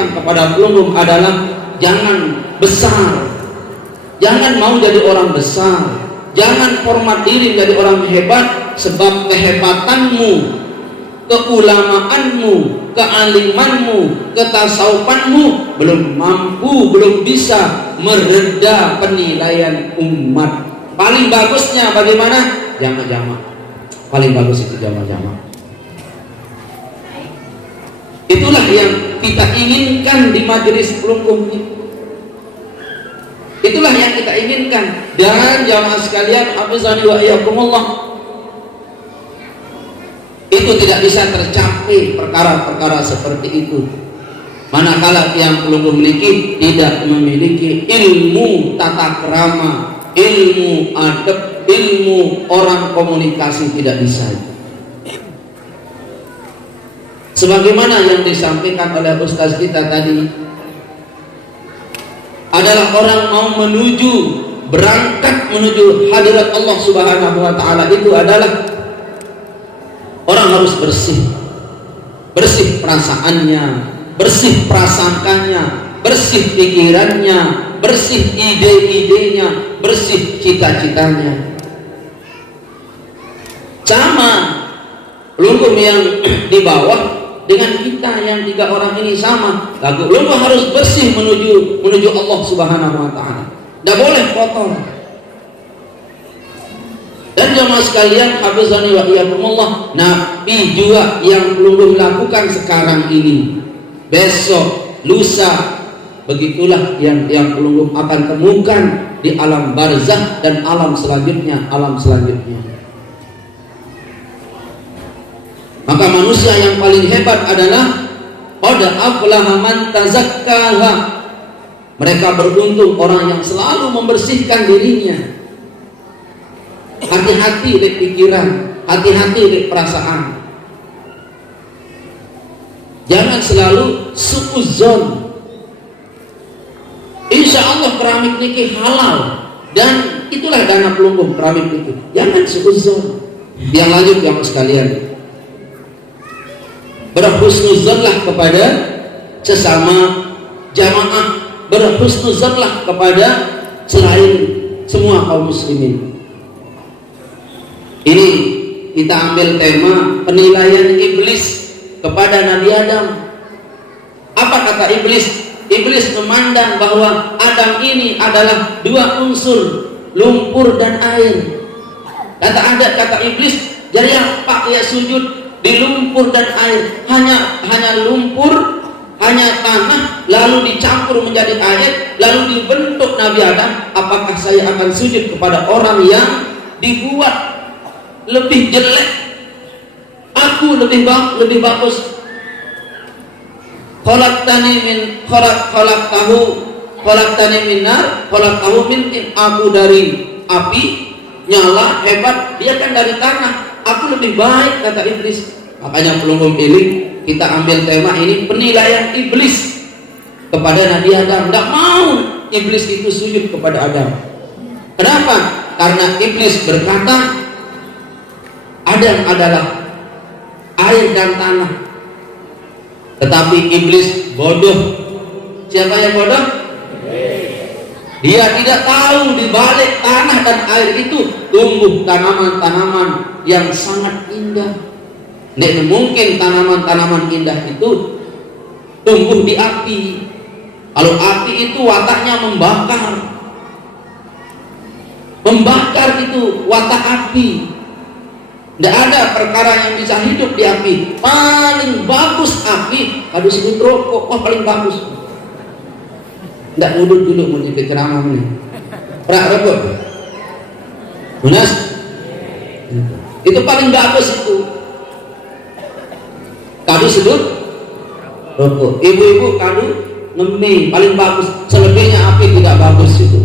sampaikan kepada pelunggung adalah jangan besar, jangan mau jadi orang besar, jangan format diri menjadi orang hebat, sebab kehebatanmu, keulamaanmu, kealimanmu, ketasawufanmu belum mampu, belum bisa mereda penilaian umat. Paling bagusnya bagaimana? Jamaah-jamaah. Paling bagus itu jamaah-jamaah. Itulah yang kita inginkan di majelis pelunggung ini. Itulah yang kita inginkan. Dan jamaah sekalian, hafizani wa iyyakumullah, itu tidak bisa tercapai perkara-perkara seperti itu manakala yang pelunggung memiliki tidak memiliki ilmu tata krama, ilmu adab, ilmu orang komunikasi, tidak bisa. Sebagaimana yang disampaikan oleh ustaz kita tadi, adalah orang mau berangkat menuju hadirat Allah Subhanahu wa taala, itu adalah orang harus bersih perasaannya, bersih prasangkanya, bersih pikirannya, bersih ide-idenya, bersih cita-citanya. Sama pelunggung yang di bawah dengan kita yang 3 orang ini sama. Pelunggung harus bersih menuju Allah Subhanahu wa taala. Tidak boleh kotor. Dan jemaah sekalian, hafizani wa iyyakumullah, Nabi juga yang pelunggung lakukan sekarang ini, besok, lusa, begitulah yang pelunggung akan temukan di alam barzakh dan alam selanjutnya. Maka manusia yang paling hebat adalah qad aflaha man tazakkaha. Mereka beruntung orang yang selalu membersihkan dirinya. Hati-hati di pikiran, hati-hati di perasaan. Jangan selalu suudzon. Insya Allah keramik niki halal, dan itulah dana pelunggung keramik niki. Jangan suudzon. Yang lanjut yang sekalian, berhusnuzonlah kepada sesama jamaah, berhusnuzonlah kepada selain semua kaum muslimin. Ini kita ambil tema penilaian iblis kepada Nabi Adam. Apa kata iblis? Iblis memandang bahwa Adam ini adalah 2 unsur, lumpur dan air. Kata iblis, jadi apa ya sujud di lumpur dan air? Hanya lumpur, hanya tanah, lalu dicampur menjadi air, lalu dibentuk Nabi Adam. Apakah saya akan sujud kepada orang yang dibuat lebih jelek? Aku lebih bagus. Khalaqtani min nar, khalaqtahu min tin. Aku dari api, nyala, hebat, dia kan dari tanah. Aku lebih baik, kata iblis. Makanya pelunggung pilih, kita ambil tema ini penilaian iblis kepada Nabi Adam. Tidak mau iblis itu sujud kepada Adam. Kenapa? Karena iblis berkata Adam adalah air dan tanah. Tetapi iblis bodoh. Siapa yang bodoh? Dia tidak tahu di balik tanah dan air itu tumbuh tanaman-tanaman yang sangat indah. Tidak mungkin tanaman-tanaman indah itu tumbuh di api. Kalau api itu wataknya membakar itu watak api. Tidak ada perkara yang bisa hidup di api. Paling bagus api, aduh sebut rokok, wah paling bagus. Tidak ngudut dulu mau jadi ceramah ini. Perak rokok, Munas, itu paling bagus itu. Kadu sedut rokok, ibu-ibu kadu ngemih, paling bagus. Selebihnya api tidak bagus itu.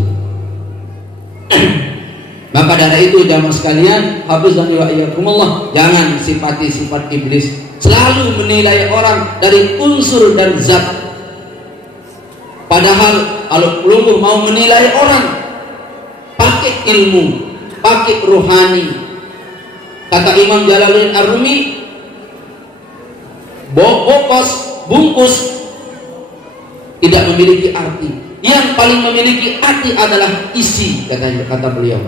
Maka dari itu jamaah sekalian, hafizani wa iyyakumullah, jangan sifati sifat iblis. Selalu menilai orang dari unsur dan zat. Padahal kalau pelunggung mau menilai orang, pakai ilmu, pakai ruhani. Kata Imam Jalaluddin Ar-Rumi, bungkus tidak memiliki arti. Yang paling memiliki arti adalah isi, kata beliau.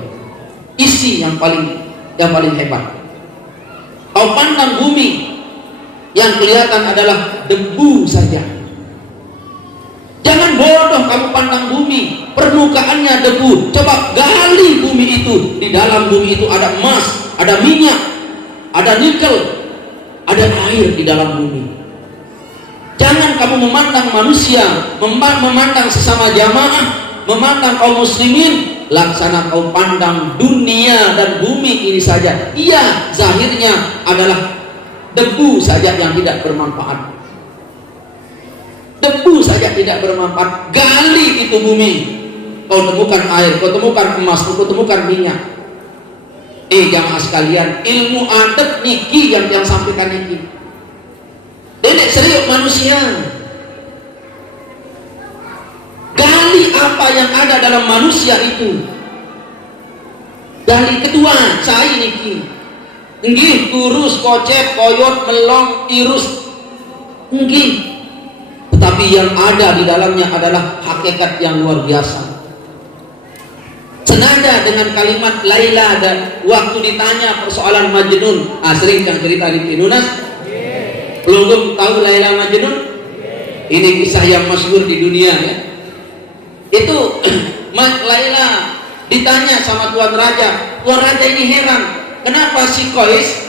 Isi yang paling hebat. Kau pandang bumi, yang kelihatan adalah debu saja. Jangan bodoh kamu pandang bumi, permukaannya debu. Coba gali bumi itu. Di dalam bumi itu ada emas, ada minyak, ada nikel, ada air di dalam bumi. Jangan kamu memandang manusia, memandang sesama jamaah, memandang kaum muslimin, laksana kau pandang dunia dan bumi ini saja. Iya, zahirnya adalah debu saja yang tidak bermanfaat. Debu saja tidak bermanfaat. Gali itu bumi, kau temukan air, kau temukan emas, kau temukan minyak. Jamaah sekalian, ilmu adat niki yang sampaikan niki. Dedek serius manusia. Gali apa yang ada dalam manusia itu. Gali kedua, saya niki. Nggih, kurus, kocet, koyot, melong, tirus. Nggih. Tetapi yang ada di dalamnya adalah hakikat yang luar biasa. Senada dengan kalimat Laila dan waktu ditanya persoalan Majnun, sering kan cerita di Pinunas. Belum tahu Laila Majnun? Ini kisah yang masyhur di dunia ya. Itu Laila ditanya sama Tuan Raja. Tuan Raja ini heran, kenapa si Qais,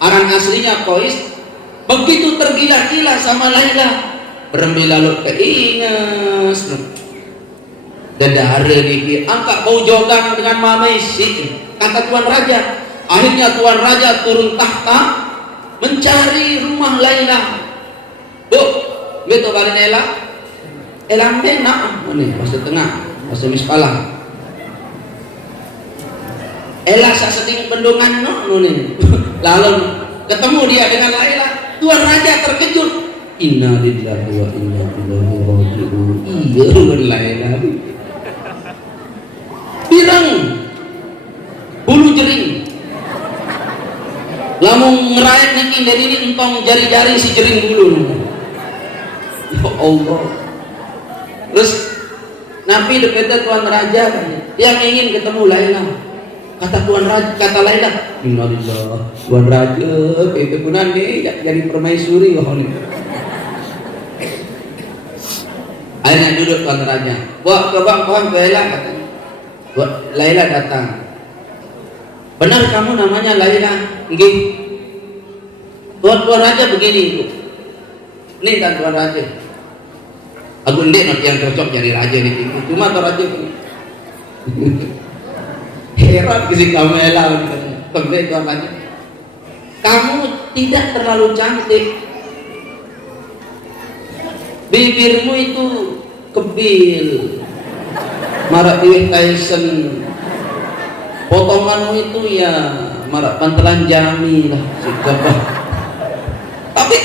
orang aslinya Qais, begitu tergila-gila sama Laila. Berembi lalu keingas dadare niki angkat bau jogang dengan mamai si, kata Tuan Raja. Akhirnya Tuan Raja turun tahta mencari rumah Laila. Bu, beto balik Laila. Elambe nak, ini masuk tengah, masuk mispalah. Ela saseding bendungan no nih. Lalu ketemu dia dengan Laila. Tuan Raja terkejut. Inna lillahi wa inna ilaihi raji'un. Iya Laila. Pirang bulu jering. Lamun ngerayak niki dari ini entong jari-jari si jering bulu. Ya Allah. Terus Nabi dekat Tuan Raja yang ingin ketemu Laila. Kata Tuan Raja, kata Laila, innalillah, Tuan Raja itu punan nih jadi permaisuri wahoni. Akhirnya duduk Tuan Raja. Wah, coba pohon Laila katanya. Laila datang. Benar kamu namanya Laila? Nggih. Tuan Raja begini itu. Ini kan Tuan Raja. Aku ndek nanti yang cocok jadi raja nih. Cuma Tuan Raja begini. Heran kisi kamu Laila. Kembali Tuan Raja. Kamu tidak terlalu cantik. Bibirmu itu kebil, marak Dewi Tyson. Potonganmu itu ya marak pantelan jami lah. Tapi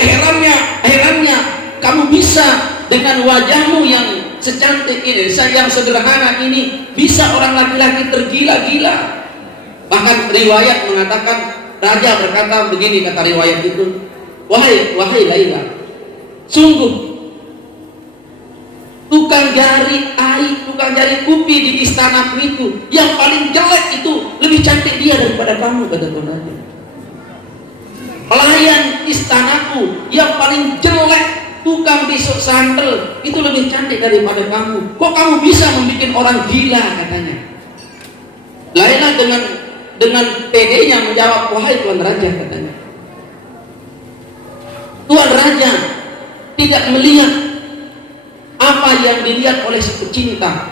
herannya kamu bisa dengan wajahmu yang secantik ini, yang sederhana ini, bisa orang laki-laki tergila-gila. Bahkan riwayat mengatakan, Raja berkata begini, kata riwayat itu, wahai Laila, sungguh tukang jari kupi di istanaku itu yang paling jelek itu lebih cantik dia daripada kamu, kata Tuan Raja. Pelayan istanaku yang paling jelek, tukang bisuk sandal itu lebih cantik daripada kamu. Kok kamu bisa membuat orang gila, katanya. Laila dengan pedenya menjawab, wahai Tuan Raja, katanya. Tuan Raja tidak melihat apa yang dilihat oleh si pecinta.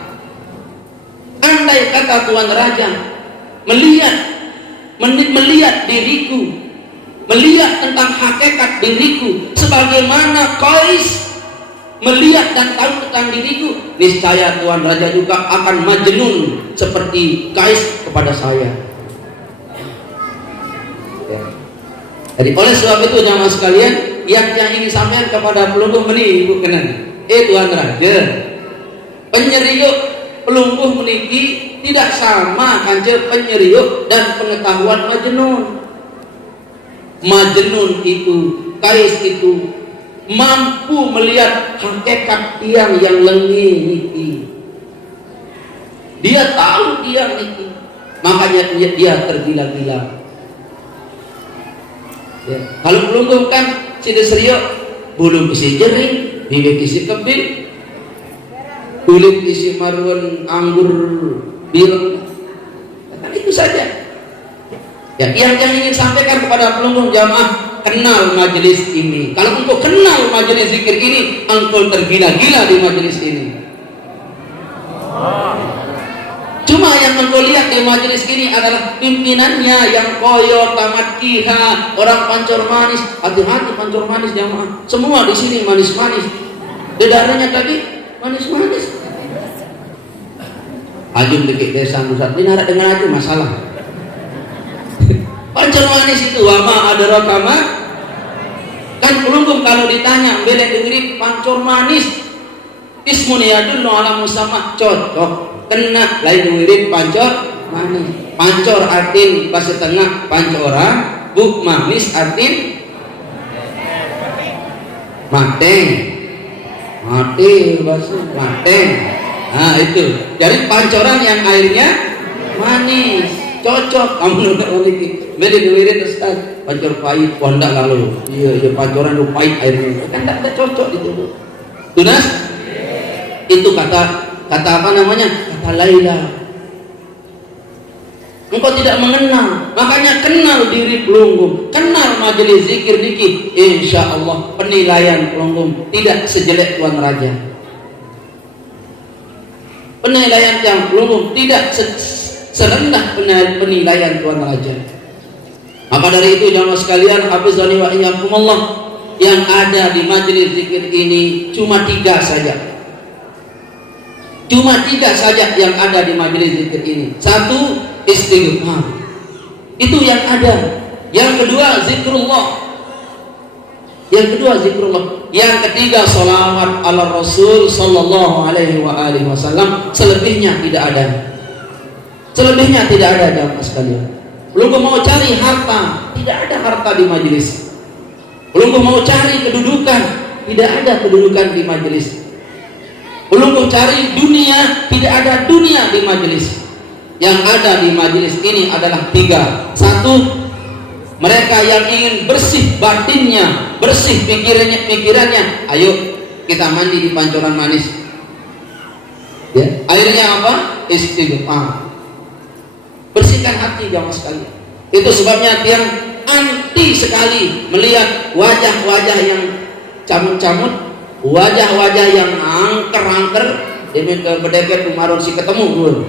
Andai kata Tuan Raja melihat diriku, melihat tentang hakikat diriku sebagaimana Qais melihat dan tahu tentang diriku, niscaya Tuan Raja juga akan majnun seperti Qais kepada saya. Jadi oleh sebab itu jamaah sekalian, yang ingin sampaikan kepada pelungguh meni ibu kenan. Tuan Raja, penyeriuk pelungguh meniki tidak sama kancil penyeriuk dan pengetahuan majnun. Majnun itu, Qais itu mampu melihat hakikat tiang yang lengi niki. Dia tahu tiang niki, makanya dia tergila-gila. Ya. Kalau belum kan si Desrio bulu isi jering, bibit isi kebit, kulit isi marun anggur biru, itu saja. Ya, yang ingin sampaikan kepada pelunggung jamaah, kenal majelis ini. Kalau engkau kenal majelis zikir ini, engkau tergila-gila di majelis ini. Cuma yang engkau lihat di majelis ini adalah pimpinannya yang koyo, tamat kiha, orang pancor manis. Hati-hati pancor manis jamaah. Semua di sini manis-manis. Dedaranya tadi manis-manis. Ajum dikit desa pusat ini ada dengan aja masalah. Pancor manis itu wama ada rokama. Kan pelunggung kalau ditanya belek dengerin pancor manis, ismuniyadun no ala musamah, cocok. Kena lain dengerin pancor manis. Pancor artin pas setengah pancoran, buk manis artin mateng. Mati bahasa mateng. Nah itu. Jadi pancoran yang airnya manis, cocok. Kamu nggak memiliki. Beli dengerin Ustaz, pancor pahit, kondak lalu. Iya pancoran lu pahit airnya. Kan tidak cocok itu. Tunas? Itu kata apa namanya? Kata Laila. Engkau tidak mengenal, makanya kenal diri pelunggung, kenal majelis zikir niki. Insya Allah penilaian pelunggung tidak sejelek Tuan Raja. Penilaian yang pelunggung tidak serendah penilaian Tuan Raja. Maka dari itu jamaah sekalian, hafizani wa iyyakumullah, yang ada di majelis zikir ini cuma 3 saja. Cuma 3 saja yang ada di majelis zikir ini. 1, istighfar. Itu yang ada. Yang kedua, zikrullah. Yang ketiga, salawat ala Rasul sallallahu alaihi wasallam. Selebihnya tidak ada. Jamaah sekalian. Belum mau cari harta, tidak ada harta di majelis. Belum mau cari kedudukan, tidak ada kedudukan di majelis. Belum mau cari dunia, tidak ada dunia di majelis. Yang ada di majelis ini adalah 3. 1, mereka yang ingin bersih batinnya, bersih pikirannya. Ayo kita mandi di pancoran manis. Ya, airnya apa? Istighfar. Bersihkan hati jamaah sekalian. Itu sebabnya yang anti sekali melihat wajah-wajah yang camut-camut, wajah-wajah yang angker-angker, demi berdeket umarun si ketemu dulu.